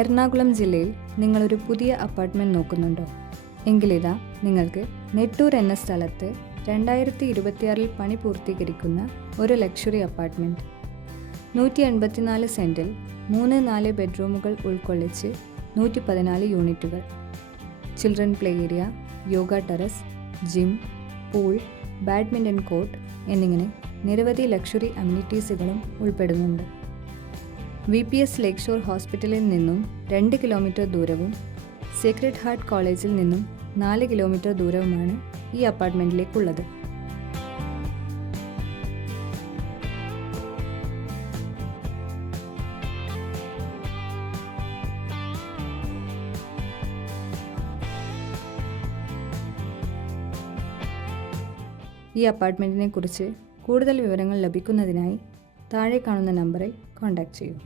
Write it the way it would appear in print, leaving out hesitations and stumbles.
എറണാകുളം ജില്ലയിൽ നിങ്ങളൊരു പുതിയ അപ്പാർട്ട്മെൻറ്റ് നോക്കുന്നുണ്ടോ? എങ്കിലിതാ നിങ്ങൾക്ക് നെട്ടൂർ എന്ന സ്ഥലത്ത് 2026 പണി പൂർത്തീകരിക്കുന്ന ഒരു ലക്ഷറി അപ്പാർട്ട്മെൻറ്റ്. 184 സെൻറ്റിൽ 3-4 ബെഡ്റൂമുകൾ ഉൾക്കൊള്ളിച്ച് 114 യൂണിറ്റുകൾ, children play area, yoga terrace, gym, pool, badminton court എന്നിങ്ങനെ നിരവധി ലക്ഷറി അമ്യൂണിറ്റീസുകളും ഉൾപ്പെടുന്നുണ്ട്. VPS ലേക്ക് ഷോർ ഹോസ്പിറ്റലിൽ നിന്നും 2 കിലോമീറ്റർ ദൂരവും സേക്രഡ് ഹാർട്ട് കോളേജിൽ നിന്നും 4 കിലോമീറ്റർ ദൂരവുമാണ് ഈ അപ്പാർട്ട്മെൻറ്റിലേക്കുള്ളത്. ഈ അപ്പാർട്ട്മെൻറ്റിനെ കുറിച്ച് കൂടുതൽ വിവരങ്ങൾ ലഭിക്കുന്നതിനായി താഴെ കാണുന്ന നമ്പറിൽ കോൺടാക്റ്റ് ചെയ്യൂ.